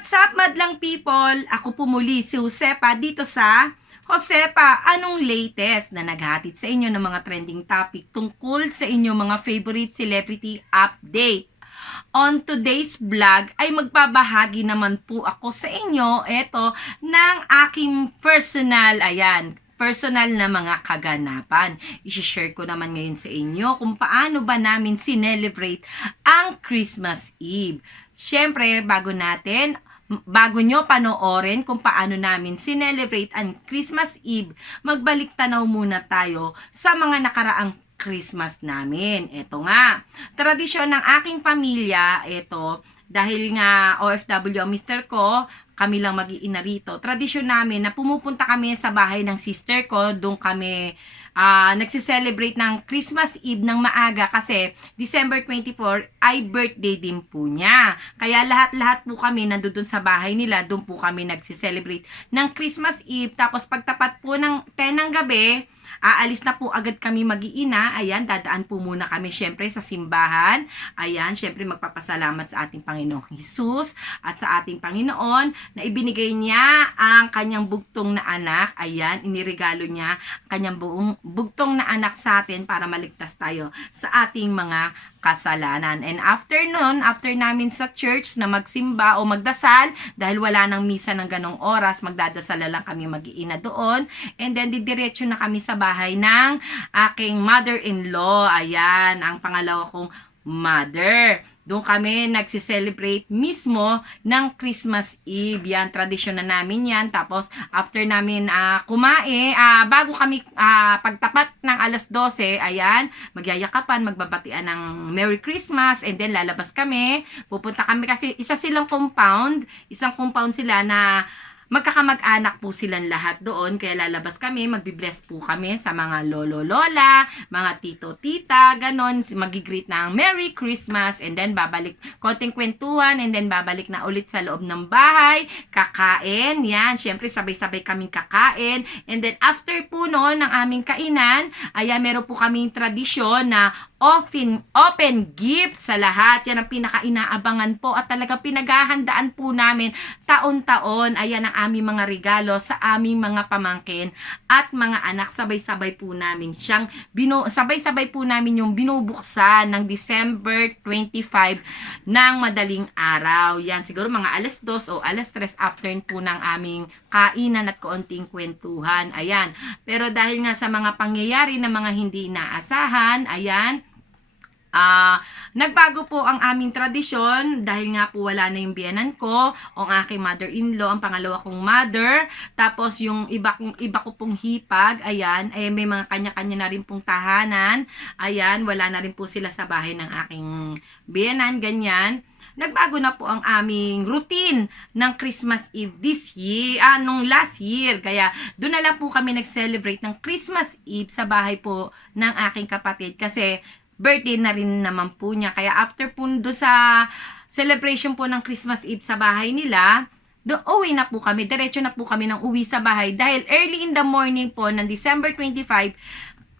What's up, madlang people? Ako po muli si Josepa dito sa Josepa, anong latest na naghatid sa inyo ng mga trending topic tungkol sa inyong mga favorite celebrity update. On today's vlog ay magbabahagi naman po ako sa inyo ng aking personal na mga kaganapan. I-share ko naman ngayon sa inyo kung paano ba namin sinelebrate ang Christmas Eve. Siyempre, bago nyo panoorin kung paano namin sinelebrate ang Christmas Eve, magbalik tanaw muna tayo sa mga nakaraang Christmas namin. Ito nga, tradisyon ng aking pamilya, dahil nga OFW ang mister ko, kami lang mag-iina rito. Tradisyon namin na pumupunta kami sa bahay ng sister ko, doon kami nagsiselebrate ng Christmas Eve ng maaga kasi December 24 ay birthday din po niya. Kaya lahat-lahat po kami nandoon sa bahay nila, doon po kami nagsiselebrate ng Christmas Eve. Tapos pagtapat po ng 10 ng gabi, aalis na po agad kami mag-iina. Ayan, dadaan po muna kami syempre sa simbahan. Ayan, syempre magpapasalamat sa ating Panginoong Hesus at sa ating Panginoon na ibinigay niya ang kanyang bugtong na anak. Ayan, iniregalo niya ang kanyang bugtong na anak sa atin para maligtas tayo sa ating mga kasalanan. And after namin sa church na magsimba o magdasal, dahil wala nang misa ng ganong oras, magdadasal lang kami mag-iina doon. And then, didiretso na kami sa bahay ng aking mother-in-law. Ayan, ang pangalawa kong mother. Doon kami nagsiselebrate mismo ng Christmas Eve. Yan, tradisyon na namin yan. Tapos, after namin kumain, bago kami pagtapat ng alas 12, ayan, magyayakapan, magbabatian ng Merry Christmas, and then lalabas kami. Pupunta kami kasi isang compound sila na magkakamag-anak po silang lahat doon, kaya lalabas kami, magbibless po kami sa mga lolo-lola, mga tito-tita, ganon, magigreet ng Merry Christmas, and then babalik, konting kwentuhan, and then babalik na ulit sa loob ng bahay, kakain, yan, syempre sabay-sabay kaming kakain, and then after po noon, ng aming kainan, ayan, meron po kaming tradisyon na open gift sa lahat. Yan ang pinaka-inaabangan po at talagang pinaghahandaan po namin taon-taon. Ayan ang aming mga regalo sa aming mga pamangkin at mga anak. Sabay-sabay po namin yung binubuksan ng December 25 ng madaling araw. Yan, siguro mga alas 2 o alas 3 after po ng aming kainan at kaunting kwentuhan. Ayan. Pero dahil nga sa mga pangyayari na mga hindi inaasahan, ayan, nagbago po ang aming tradisyon dahil nga po wala na yung biyenan ko, ang aking mother-in-law, ang pangalawa kong mother, tapos yung iba ko pong hipag, ayan, ay may mga kanya-kanya na rin pong tahanan, ayan, wala na rin po sila sa bahay ng aking biyenan, ganyan. Nagbago na po ang aming routine ng Christmas Eve this year, nung last year. Kaya doon na lang po kami nag-celebrate ng Christmas Eve sa bahay po ng aking kapatid kasi birthday na rin naman po niya. Kaya after po doon sa celebration po ng Christmas Eve sa bahay nila, uwi na po kami. Diretso na po kami ng uwi sa bahay. Dahil early in the morning po ng December 25,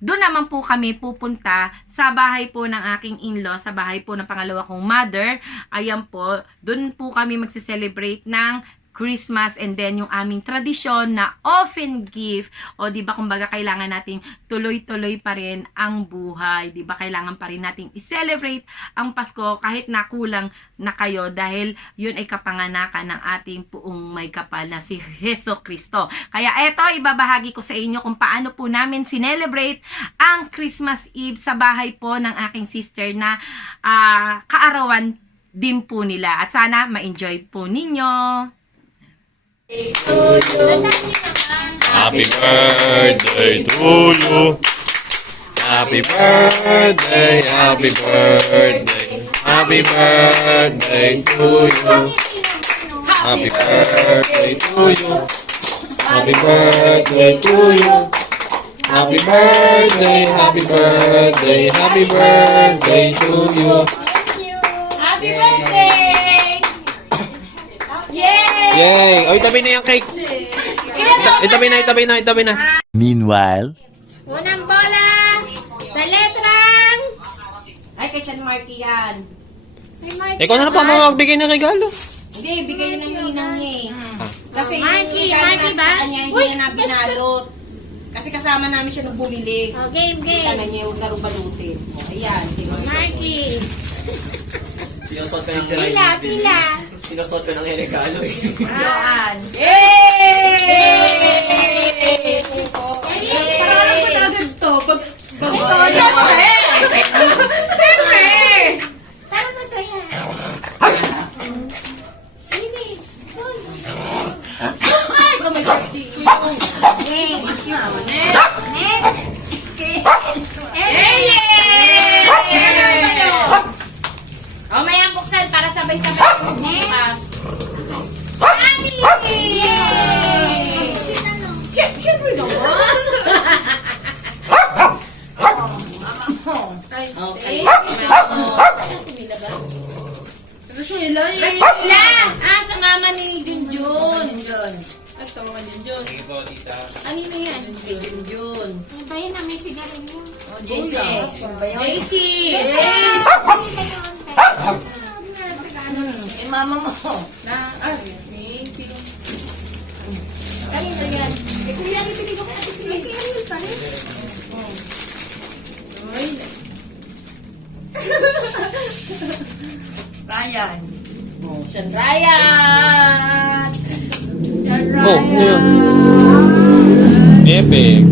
doon naman po kami pupunta sa bahay po ng aking in-law, sa bahay po ng pangalawa kong mother. Ayan po, doon po kami magsiselebrate ng Christmas, and then yung aming tradisyon na often gift, o di ba kumbaga kailangan nating tuloy-tuloy pa rin ang buhay, di ba kailangan pa rin nating i-celebrate ang Pasko kahit nakulang na kayo dahil yun ay kapanganakan ng ating puong may kapal na si Heso Kristo. Kaya eto, ibabahagi ko sa inyo kung paano po namin sinelebrate ang Christmas Eve sa bahay po ng aking sister na kaarawan din po nila, at sana ma-enjoy po ninyo. Happy birthday to you. Happy birthday, happy birthday, happy birthday to you. Happy birthday to you. Happy birthday to you. Happy birthday, happy birthday, happy birthday to you. Happy birthday! Yay! O, itabi na yung cake. Itabi na. Meanwhile, Unang bola sa letrang... Ay, kay Sean Marky yan. Ay, Mark, Ikaw na lang pa magbigay ng regalo. Hindi, bigay ng ninang niya eh. Kasi Marky, yung Marky natin ba? sa kanya, hindi niya na binalot. Kasi kasama namin siya nung bumili. Oh, game, Kita na game. niya, huwag na rin balutin. O, ayan. tingnan mo. Marky. Sinusot ko ng Pila, pila. Sinusot ko ng regalo eh. Joan. Yay! Parang matagad to. Pag Parang masaya. Ini. Game. Next. O, may ang buksan para sabay-sabay yung bukas. Ani! Yay! Siyempre naman. Okay. Sheila. Ah, sa mama ni Junjun. Ay, tawa ka Junjun. Sige po, tita. Kanino yan? Kay Junjun. Ano ba yun? May sigarilyo. Daisy. Mama mo. Kanino yan? Kuya, ibigay ko kaya si May Carol pa rin. Ryan. Sean Ryan. Sean Ryan. Oh, yun. Epic.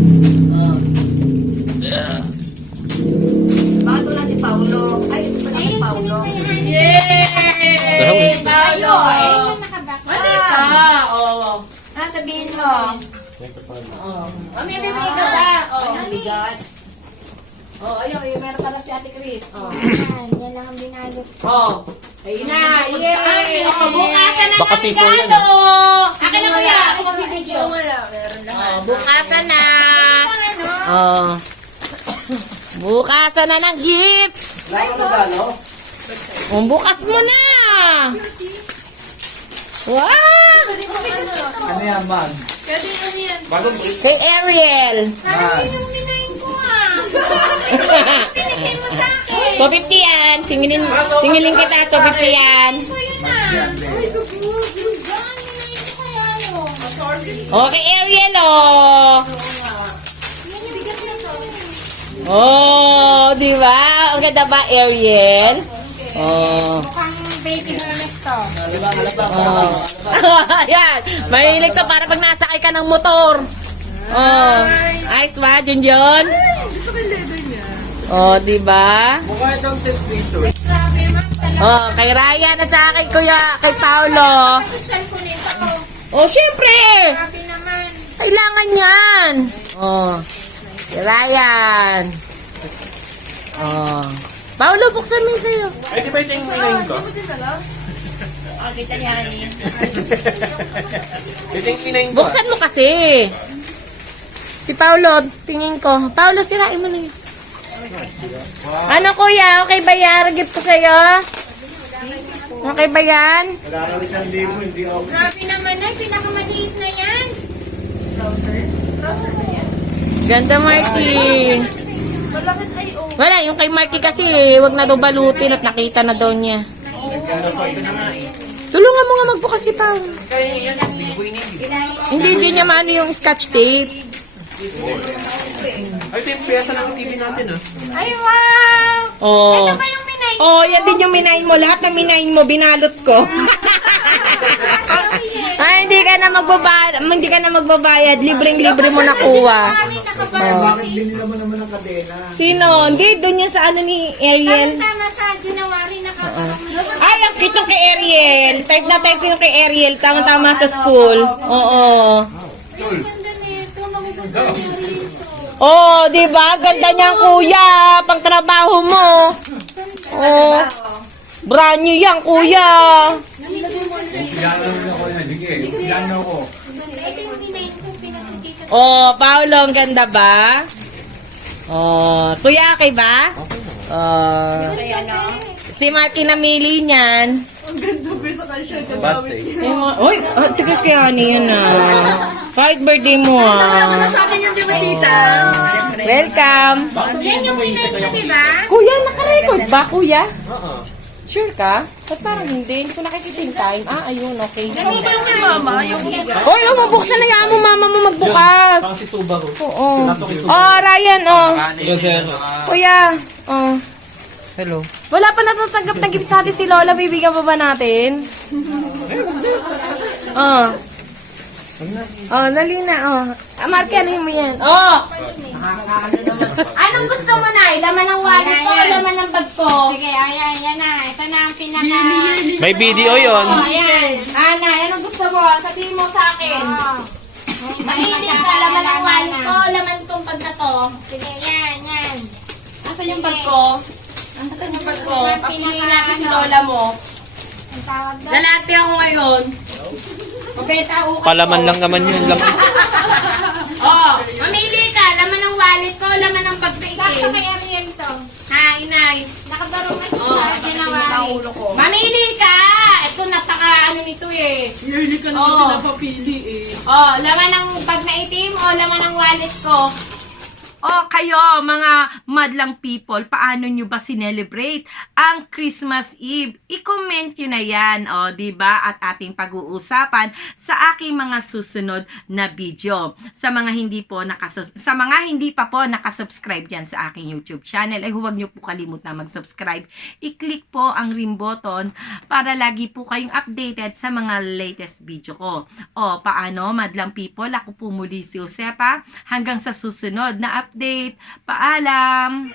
Bago lang si Paulo. Ay, ito pa si Paulo. Yay! Paolo! Ayun, nakabak. Ano pa? Oh. Ah, sabihin mo. May bibigay ka ba? Oh. God. Oh, ayun, meron para si Ate Chris. Oh. Yan lang ang binalot. Oh. Ayun na. Yay! Oh, bukasan na Baka ng si Kuya regalo. Akin na kuya. Ako magbibidyo. Meron lang. Oh, bukasan na. Oh. Bukasan na ng gift. Oh, bukas mo na. Wow! Ano yan, man? Bagong brief. Kay Ariel. Parang yun yung minayin ko ah. Pinigay mo sa akin. 250 yan. Singilin kita. 250 yan. So yun na. Ay, good. Minayin ko kaya ano. Okay, Ariel, oh. Yan yung bigat na to. Oh, di ba? Ang ganda ba, Ariel? Oh. Mukhang baby bonus to. Oh. Ayan. Mahilig to para pag nasakay ka ng motor. Oh. Ayos ba, Junjun? Gusto ko yung leather niya. Oh, di ba? Mukha itong test picture. Grabe man talaga. Oh, kay Ryan at sa akin, kuya, kay Paolo. Social ko nito. Oh, syempre. Grabe naman. Kailangan yan. Oh. Kay Ryan. Oh. Paolo, buksan mo yung sa'yo. Ay, di ba ito yung minayin ko? Oh, kita niya, Ani. Ito yung minayin ko. Buksan mo kasi. Si Paolo, tingin ko. Paolo, sirain mo na yun. Ano kuya? Okay ba yan? Gift ko sa'yo? Okay ba yan? Wala raw 1,000, hindi ako. Grabe naman na. Pinakamaliit na yan. Ganda, Marky. Wala, yung kay Marky kasi, wag na daw balutin at nakita na daw niya. Sinusot ko na nga eh. Tulungan mo nga magbukas si Paolo. Kaya yan, bigboy na yun. Hindi niya maano yung scotch tape. Ay, ito yung piyesa ng TV natin ah. Ay, wow! Oh. Ito ba yung minayin ko? Oh, yan din yung minayin mo. Lahat ng minayin mo, binalot ko. Ay, hindi ka na magbabayad. Libreng-libre mo nakuha. Ay, bakit binila mo naman ang kadena? Sino? Hindi, doon yan sa ano ni Ariel. Tama sa January nakakalaman. Ay, ang cute yung kay Ariel. Type na type ko yung kay Ariel. Tama-tama sa school. Oo. Ang ganda nito. Magugas na rito. Oh, di ba? Ganda niyan, kuya. Pang trabaho mo. Oh. Brand new yan, kuya. Ito yung minayin ko. Pinasitika. Oh, Paolo, ang ganda ba? Oh, kuya, okay ba? Oh. Kaya, no? Si Marky namili niyan. Bate. Uy, tigas kaya niyan ah. Kahit birthday mo ah. Sa akin yung di ba, tita? Welcome. Bakit hindi mo maisip ko yung Diba? Kuya, nakarecord ba, kuya? Oo. Sure ka? Ba't parang hindi? Hindi ko nakikita yung time. Ah, ayun, okay. Gamitin mo kay mama, yung Hoy, mabuksan na yan mo, mama mo magbukas. Parang si Subaru. Oo. Oh, Ryan, oh. Rosero. Kuya, oh. Hello. Wala pa natatanggap ng gift sa atin si Lola. Bibigyan pa ba natin? Oh. Oh, dali na, oh. Markanin mo yan. Oh. Anong gusto mo, Nay? Laman ng wallet ko o laman ng bag ko? Sige, ayan na. Ito na ang pinaka... May video yon. Oh, ayan. Nay, anong gusto mo? Sabihin mo sa akin. Mahilig ka, Pinaka- laman ng wallet ko o laman tong bag na to? Sige, yan. Asan yung bag ko? Asan yung bag ko? Papili natin si Lola mo. Ang tawag doon. Galati ako ngayon. Mabenta ako kayo. Palaman lang naman yun lang. Oh, mamili ka. Laman ng wallet ko, laman ng bag na Sakto itim. kay Ariel to. Ha, inay. Nakabaro na siya Oh, sa January. Mamili ka. Ito, napaka ano nito eh. Hindi ka naman Oo. pinapapili eh. Oh, laman ng bag na itim o laman ng wallet ko? Oh, kayo, mga madlang people, paano nyo ba sinelebrate ang Christmas Eve? I-comment nyo na yan, oh, diba? At ating pag-uusapan sa aking mga susunod na video. Sa mga hindi pa po nakasubscribe dyan sa aking YouTube channel, ay huwag nyo po kalimutang mag-subscribe. I-click po ang ring button para lagi po kayong updated sa mga latest video ko. Oh, paano, madlang people? Ako po muli si Josepa. Hanggang sa susunod na update. Paalam!